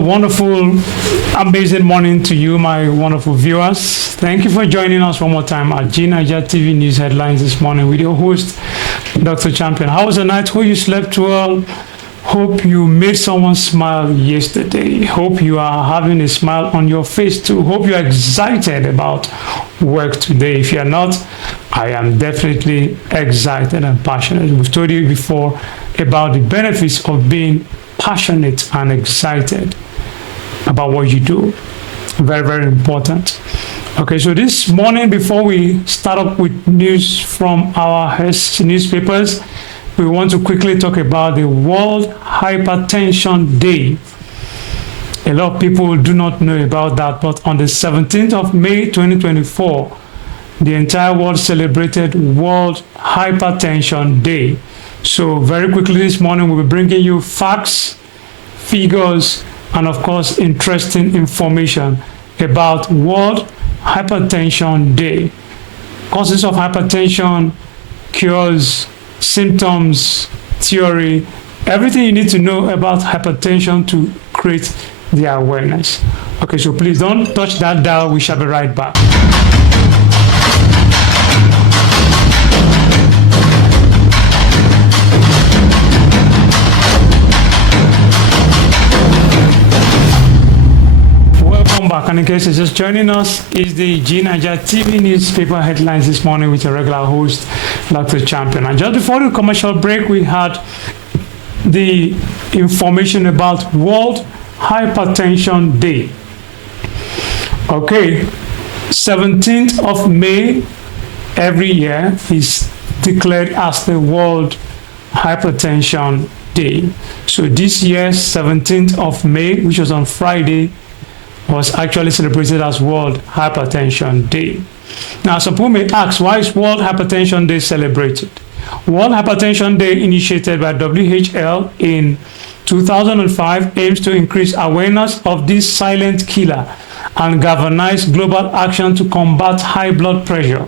wonderful, amazing morning to you, my wonderful viewers. Thank you for joining us one more time at G9IJA TV News Headlines this morning with your host, Dr. Champion. How was the night? Hope you slept well. Hope you made someone smile yesterday. Hope you are having a smile on your face too. Hope you are excited about work today. If you are not, I am definitely excited and passionate. We've told you before about the benefits of being passionate and excited about what you do. Very, very important. Okay, so this morning, before we start up with news from our newspapers, we want to quickly talk about the World Hypertension Day. A lot of people do not know about that, but on the 17th of May 2024, the entire world celebrated World Hypertension Day. So very quickly this morning, we'll be bringing you facts, figures, and of course, interesting information about World Hypertension Day. Causes of hypertension, cures, symptoms, theory, everything you need to know about hypertension to create the awareness. Okay, so please don't touch that dial. We shall be right back. Back, and in case you're just joining us, is the G9IJA TV newspaper headlines this morning with your regular host, Dr. Champion. And just before the commercial break, we had the information about World Hypertension Day. Okay, 17th of May every year is declared as the World Hypertension Day. So this year, 17th of May, which was on Friday, was actually celebrated as World Hypertension Day. Now, some people may ask, why is World Hypertension Day celebrated? World Hypertension Day, initiated by WHO in 2005, aims to increase awareness of this silent killer and galvanize global action to combat high blood pressure.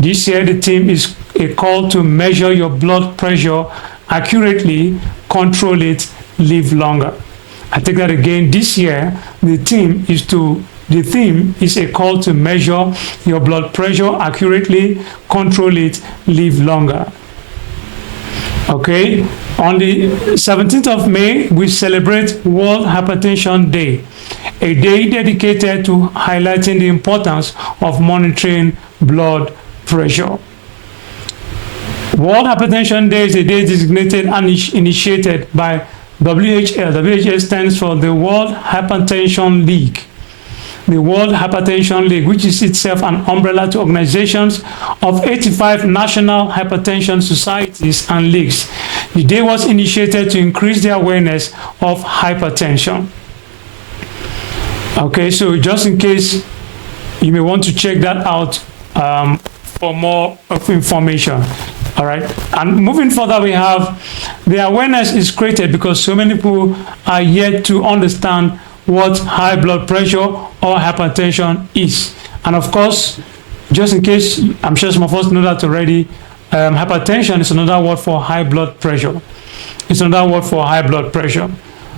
This year, the theme is a call to measure your blood pressure accurately, control it, live longer. I take that again. This year, the theme is a call to measure your blood pressure accurately, control it, live longer. Okay, on the 17th of May, we celebrate World Hypertension Day, a day dedicated to highlighting the importance of monitoring blood pressure. World Hypertension Day is a day designated and initiated by WHL. WHL stands for the World Hypertension League. The World Hypertension League, which is itself an umbrella to organizations of 85 national hypertension societies and leagues. The day was initiated to increase the awareness of hypertension. Okay, so just in case you may want to check that out for more of information. All right, and moving further, we have the awareness is created because so many people are yet to understand what high blood pressure or hypertension is. And of course, just in case, I'm sure some of us know that already, hypertension is another word for high blood pressure. It's another word for high blood pressure.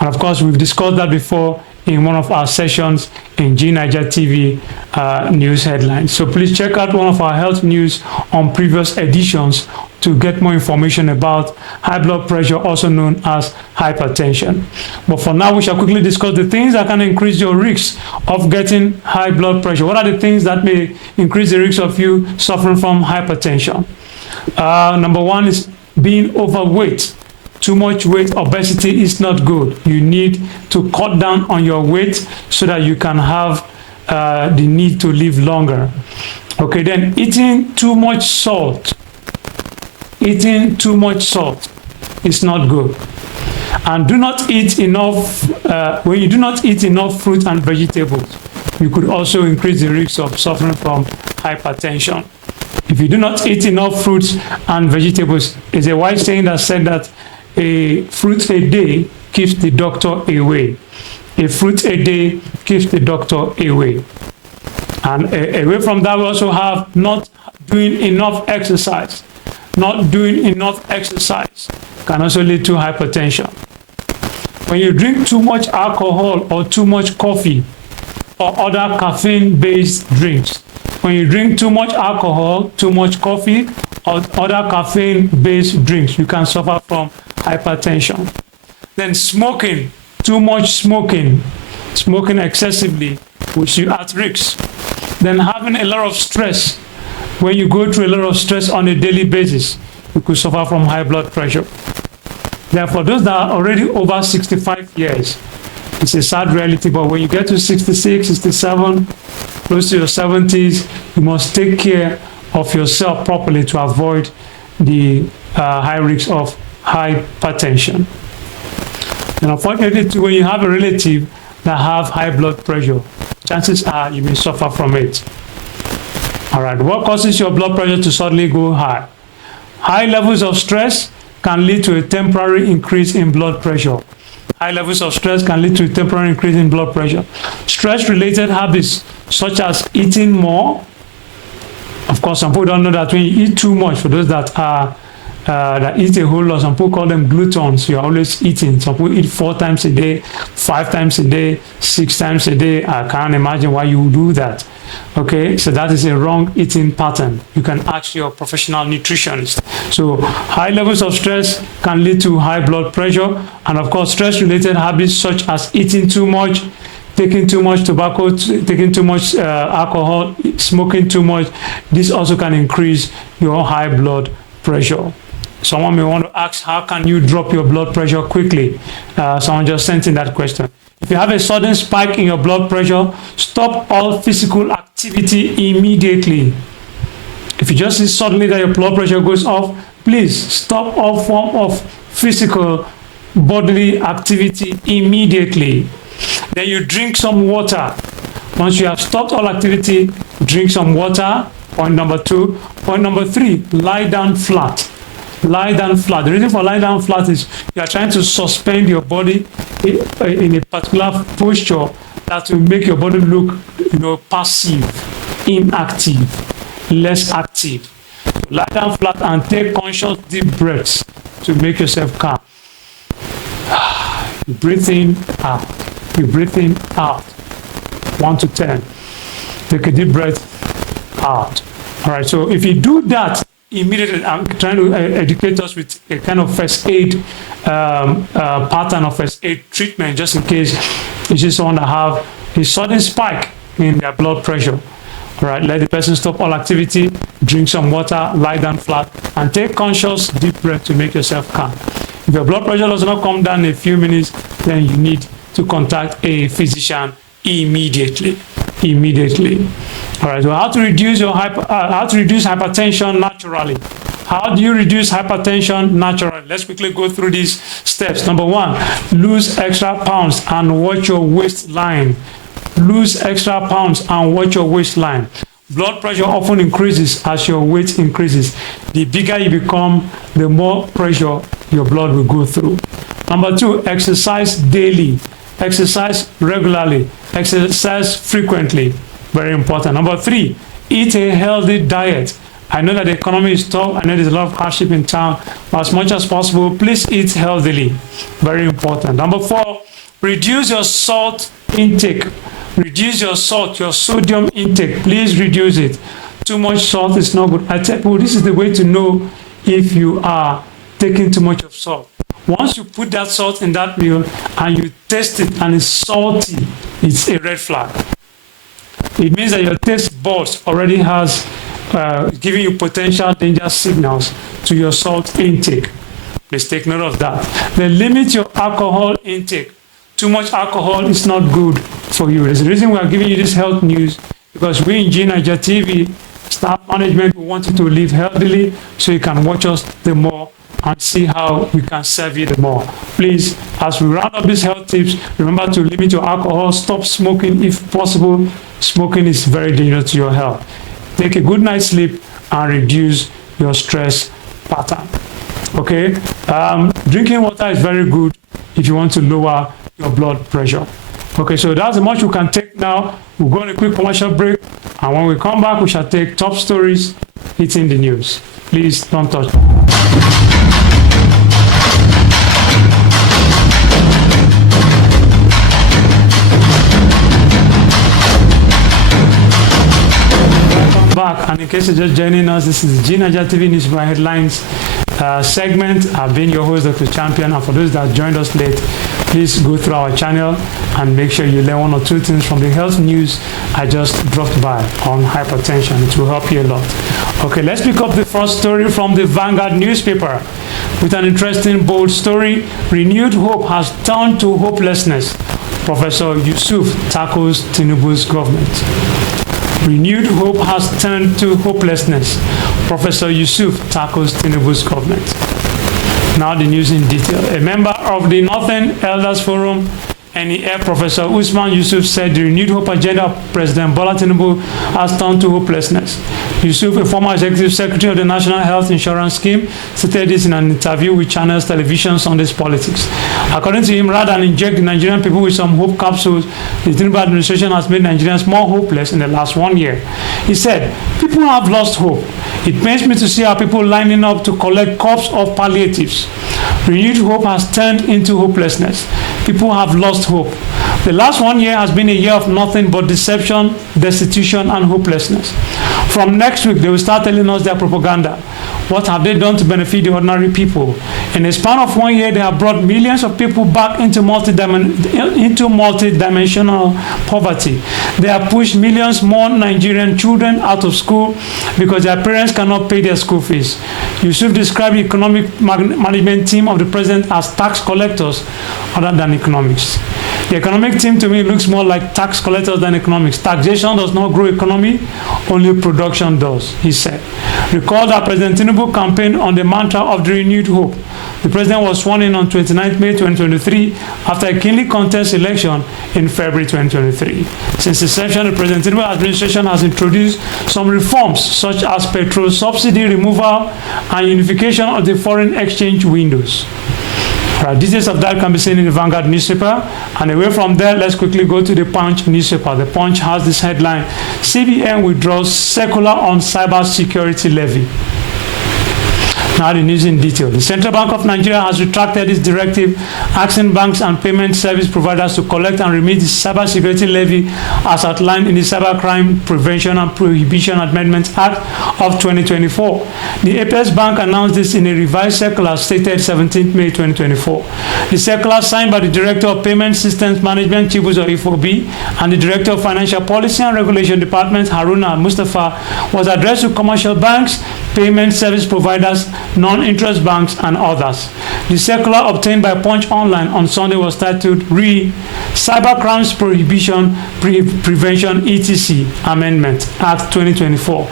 And of course, we've discussed that before in one of our sessions in G9IJA TV news headlines. So please check out one of our health news on previous editions to get more information about high blood pressure, also known as hypertension. But for now, we shall quickly discuss the things that can increase your risk of getting high blood pressure. What are the things that may increase the risk of you suffering from hypertension? Number one is being overweight. Too much weight, obesity is not good. You need to cut down on your weight so that you can have the need to live longer. Okay, then eating too much salt. Eating too much salt is not good. And do not eat enough, when you do not eat enough fruit and vegetables, you could also increase the risk of suffering from hypertension. If you do not eat enough fruits and vegetables, it's a wise saying that said that a fruit a day keeps the doctor away. A fruit a day keeps the doctor away. And away from that, we also have not doing enough exercise. Not doing enough exercise can also lead to hypertension. When you drink too much alcohol or too much coffee or other caffeine-based drinks, when you drink too much alcohol, too much coffee, or other caffeine-based drinks, you can suffer from hypertension. Then smoking, too much smoking, smoking excessively, puts you at risk. Then having a lot of stress. When you go through a lot of stress on a daily basis, you could suffer from high blood pressure. Therefore, those that are already over 65 years, it's a sad reality, but when you get to 66, 67, close to your 70s, you must take care of yourself properly to avoid the high risk of hypertension. And unfortunately, too, when you have a relative that have high blood pressure, chances are you may suffer from it. All right, what causes your blood pressure to suddenly go high? High levels of stress can lead to a temporary increase in blood pressure. High levels of stress can lead to a temporary increase in blood pressure. Stress-related habits, such as eating more. Of course, some people don't know that when you eat too much, for those that are that eat a whole lot, some people call them gluttons. You're always eating. Some people eat 4 times a day, 5 times a day, 6 times a day. I can't imagine why you would do that. Okay, so that is a wrong eating pattern. You can ask your professional nutritionist. So high levels of stress can lead to high blood pressure, and of course stress-related habits such as eating too much, taking too much tobacco, taking too much alcohol, smoking too much. This also can increase your high blood pressure. Someone may want to ask, how can you drop your blood pressure quickly? Someone just sent in that question. If you have a sudden spike in your blood pressure, stop all physical activity immediately. If you just see suddenly that your blood pressure goes off, please stop all form of physical bodily activity immediately. Then you drink some water. Once you have stopped all activity, drink some water. Point number 2. Point number 3, lie down flat. Lie down flat. The reason for lying down flat is you are trying to suspend your body in a particular posture that will make your body look, passive, inactive, less active. Lie down flat and take conscious deep breaths to make yourself calm. You breathe in, out. You breathe in, out. 1 to 10. Take a deep breath, out. All right, so if you do that immediately, I'm trying to educate us with a kind of first aid pattern of first aid treatment, just in case you see someone that have a sudden spike in their blood pressure. All right, let the person stop all activity, drink some water, lie down flat, and take conscious deep breath to make yourself calm. If your blood pressure does not come down in a few minutes, then you need to contact a physician immediately. All right, so how to reduce hypertension naturally? How do you reduce hypertension naturally? Let's quickly go through these steps. Number 1, lose extra pounds and watch your waistline. Lose extra pounds and watch your waistline. Blood pressure often increases as your weight increases. The bigger you become, the more pressure your blood will go through. Number 2, exercise daily. Exercise regularly. Exercise frequently. Very important. Number 3, eat a healthy diet. I know that the economy is tough. I know there's a lot of hardship in town. But as much as possible, please eat healthily. Very important. Number 4, reduce your salt intake. Reduce your salt, your sodium intake. Please reduce it. Too much salt is not good. I tell people this is the way to know if you are taking too much of salt. Once you put that salt in that meal and you taste it and it's salty, it's a red flag. It means that your taste buds already has giving you potential danger signals to your salt intake. Please take note of that. Then limit your alcohol intake. Too much alcohol is not good for you. There's a reason we are giving you this health news, because we in G9IJA TV, staff management, we want you to live healthily so you can watch us the more and see how we can serve you the more. Please, as we round up these health tips, remember to limit your alcohol, stop smoking if possible. Smoking is very dangerous to your health. Take a good night's sleep and reduce your stress pattern. Okay? Drinking water is very good if you want to lower your blood pressure. Okay, so that's the much we can take now. We'll go on a quick commercial break, and when we come back, we shall take top stories hitting the news. Please don't touch. back, and in case you're just joining us, this is the G9IJA TV Newspaper Headlines segment. I've been your host, Dr. Champion, and for those that joined us late, please go through our channel and make sure you learn one or two things from the health news I just dropped by on hypertension. It will help you a lot. Okay, let's pick up the first story from the Vanguard newspaper with an interesting, bold story. Renewed hope has turned to hopelessness. Professor Yusuf tackles Tinubu's government. Renewed hope has turned to hopelessness. Professor Yusuf tackles Tinubu's government. Now the news in detail. A member of the Northern Elders Forum, NEF, Professor Usman Yusuf, said the renewed hope agenda of President Bola Tinubu has turned to hopelessness. Yusuf, a former executive secretary of the National Health Insurance Scheme, stated this in an interview with Channels Television Sunday's Politics. According to him, rather than inject the Nigerian people with some hope capsules, the Tinubu administration has made Nigerians more hopeless in the last 1 year. He said, "People have lost hope. It pains me to see our people lining up to collect cups of palliatives. Renewed hope has turned into hopelessness. People have lost hope. The last 1 year has been a year of nothing but deception, destitution, and hopelessness. From next week, they will start telling us their propaganda. What have they done to benefit the ordinary people? In a span of 1 year, they have brought millions of people back into multi-dimensional poverty. They have pushed millions more Nigerian children out of school because their parents cannot pay their school fees." Yusuf described the economic management team of the president as tax collectors other than economics. The economic team to me looks more like tax collectors than economics. Taxation does not grow economy, only production does, he said. Recall that President Tinubu campaigned on the mantra of the renewed hope. The president was sworn in on 29 May 2023 after a keenly contested election in February 2023. Since inception, the President Tinubu administration has introduced some reforms such as petrol subsidy removal and unification of the foreign exchange windows. Right, details of that can be seen in the Vanguard newspaper. And away from there, let's quickly go to the Punch newspaper. The Punch has this headline: CBN withdraws circular on cyber security levy. Now the news in detail. The Central Bank of Nigeria has retracted its directive asking banks and payment service providers to collect and remit the cybersecurity levy as outlined in the Cybercrime Prevention and Prohibition Amendment Act of 2024. The Apex Bank announced this in a revised circular stated 17 May 2024. The circular, signed by the Director of Payment Systems Management, Chibuzo Ifobi, and the Director of Financial Policy and Regulation Department, Haruna Mustafa, was addressed to commercial banks, payment service providers, non-interest banks, and others. The circular obtained by Punch Online on Sunday was titled Cybercrimes Prohibition Prevention etc. Amendment Act 2024.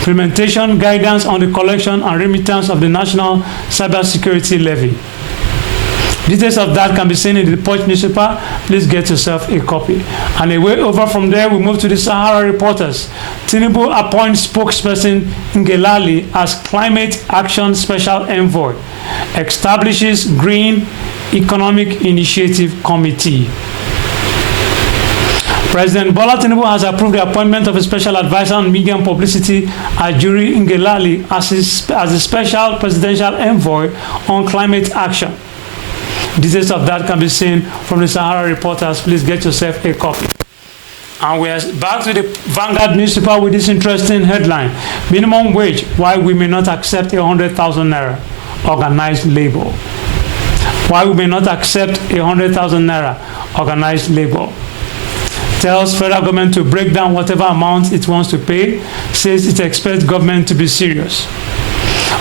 Implementation Guidance on the Collection and Remittance of the National Cybersecurity Levy. Details of that can be seen in the Punch newspaper. Please get yourself a copy. And away over from there, we move to the Sahara Reporters. Tinubu appoints spokesperson Ngelale as Climate Action Special Envoy. Establishes Green Economic Initiative Committee. President Bola Tinubu has approved the appointment of a special advisor on media and publicity, Ajuri Ngelale, as a special presidential envoy on climate action. Details of that can be seen from the Sahara Reporters. Please get yourself a copy. And we are back to the Vanguard newspaper with this interesting headline: Minimum wage, why we may not accept 100,000 naira, organized labor. Why we may not accept 100,000 naira, organized labor. Tells federal government to break down whatever amount it wants to pay, says it expects government to be serious.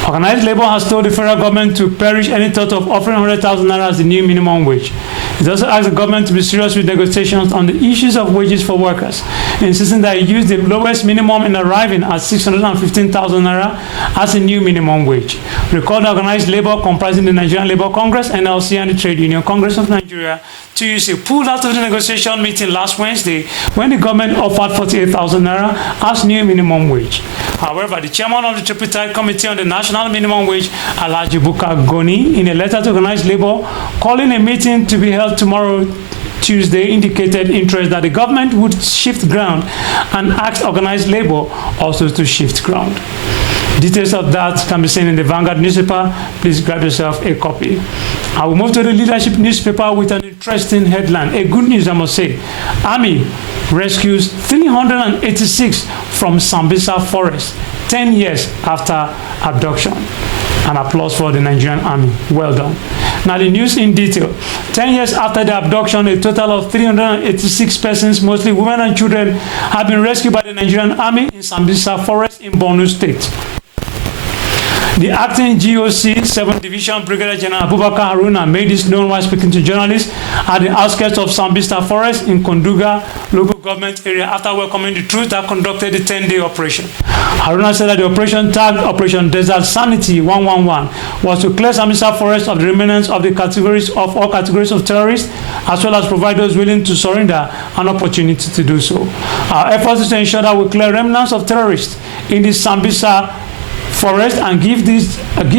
Organized labor has told the federal government to perish any thought of offering 100,000 naira as the new minimum wage. It also asked the government to be serious with negotiations on the issues of wages for workers, insisting that it use the lowest minimum in arriving at 615,000 naira as a new minimum wage. Recall that organized labor, comprising the Nigerian Labour Congress, NLC, and the Trade Union Congress of Nigeria, TUC, pulled out of the negotiation meeting last Wednesday when the government offered 48,000 naira as new minimum wage. However, the chairman of the Tripartite Committee on the National Minimum Wage, Alhaji Bukar Goni, in a letter to organized labor calling a meeting to be held tomorrow, Tuesday, indicated interest that the government would shift ground and asked organized labor also to shift ground. Details of that can be seen in the Vanguard newspaper. Please grab yourself a copy. I will move to the Leadership newspaper with an interesting headline. A good news, I must say. Army rescues 386 from Sambisa forest 10 years after abduction. An applause for the Nigerian Army. Well done. Now the news in detail. 10 years after the abduction, a total of 386 persons, mostly women and children, have been rescued by the Nigerian Army in Sambisa forest in Borno State. The acting GOC 7th Division Brigadier General Abubakar Haruna made this known while speaking to journalists at the outskirts of Sambisa Forest in Konduga local government area after welcoming the troops that conducted the 10-day operation. Haruna said that the operation tagged Operation Desert Sanity 111 was to clear Sambisa Forest of the remnants of the categories of all categories of terrorists, as well as provide those willing to surrender an opportunity to do so. Our efforts is to ensure that we clear remnants of terrorists in the Sambisa forest and give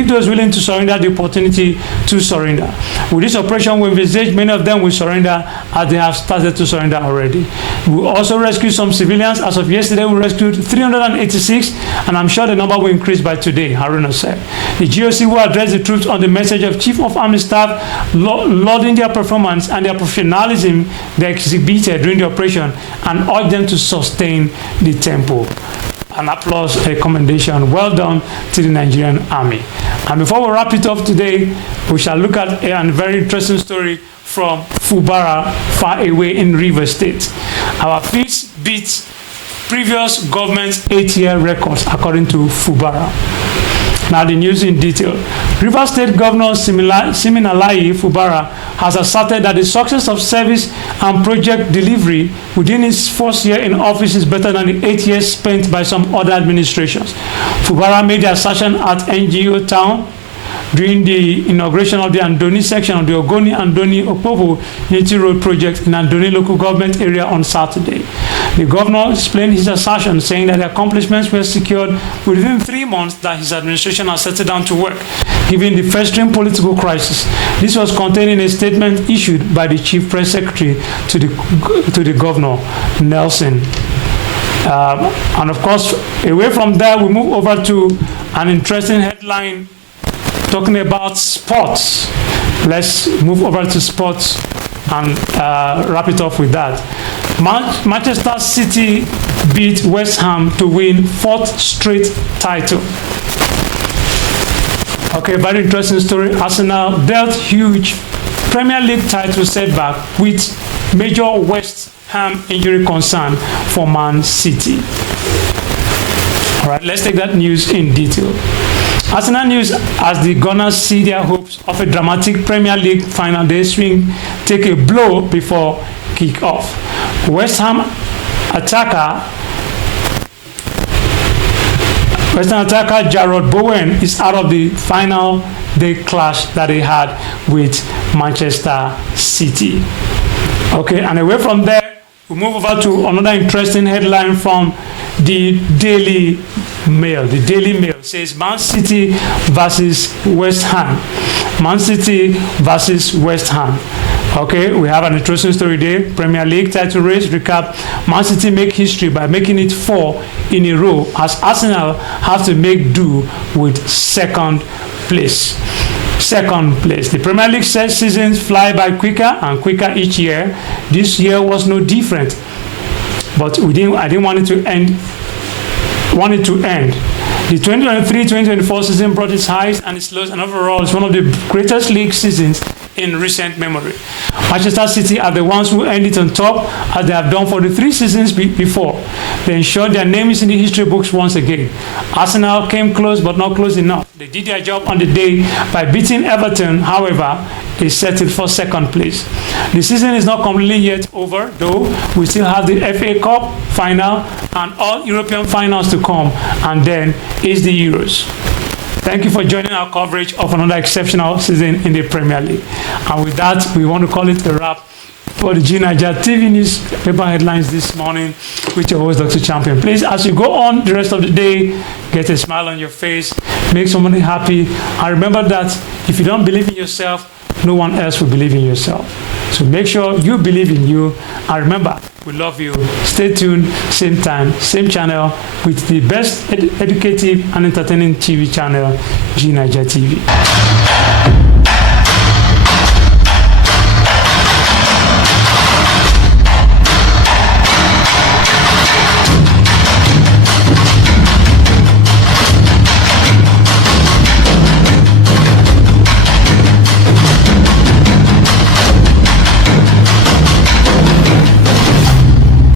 those willing to surrender the opportunity to surrender. With this operation, we envisage many of them will surrender as they have started to surrender already. We also rescued some civilians. As of yesterday, we rescued 386, and I'm sure the number will increase by today, Haruna said. The GOC will address the troops on the message of Chief of Army Staff lauding their performance and their professionalism they exhibited during the operation and urge them to sustain the tempo. An applause, a commendation, well done to the Nigerian Army. And before we wrap it up today, we shall look at a very interesting story from Fubara, far away in Rivers State. Our fees beat previous government's 8-year records, according to Fubara. Now the news in detail. Rivers State Governor Siminalayi Fubara has asserted that the success of service and project delivery within his first year in office is better than the 8 years spent by some other administrations. Fubara made the assertion at NGO Town during the inauguration of the Andoni section of the Ogoni-Andoni-Opobo Unity Road project in Andoni local government area on Saturday. The governor explained his assertion, saying that the accomplishments were secured within 3 months that his administration has settled down to work, given the festering political crisis. This was contained in a statement issued by the chief press secretary to the governor, Nelson. And of course, away from there, we move over to an interesting headline talking about sports. Let's move over to sports and wrap it up with that. Manchester City beat West Ham to win 4th straight title. Okay, very interesting story. Arsenal dealt huge Premier League title setback with major West Ham injury concern for Man City. All right, let's take that news in detail. Arsenal news as the Gunners see their hopes of a dramatic Premier League final day swing take a blow before kick-off. West Ham attacker Jarrod Bowen is out of the final day clash that they had with Manchester City. Okay, and away from there, we move over to another interesting headline from the Daily Mail. The Daily Mail says Man City versus West Ham. Man City versus West Ham. Okay, we have an interesting story there. Premier League title race recap. Man City make history by making it 4 in a row as Arsenal have to make do with second place. The Premier League seasons fly by quicker and quicker each year. This year was no different. But I didn't want it to end. The 2023-2024 season brought its highs and its lows, and overall it's one of the greatest league seasons in recent memory. Manchester City are the ones who ended on top, as they have done for the 3 seasons before. They ensured their name is in the history books once again. Arsenal came close, but not close enough. They did their job on the day by beating Everton. However, they settled for second place. The season is not completely yet over, though. We still have the FA Cup final and all European finals to come, and then is the Euros. Thank you for joining our coverage of another exceptional season in the Premier League. And with that, we want to call it a wrap for the G9IJA TV newspaper headlines this morning with your host, Dr. Champion. Please, as you go on the rest of the day, get a smile on your face, make somebody happy, and remember that if you don't believe in yourself, no one else will believe in yourself. So make sure you believe in you. And remember, we love you. Stay tuned, same time, same channel, with the best educative and entertaining TV channel, G9IJA TV.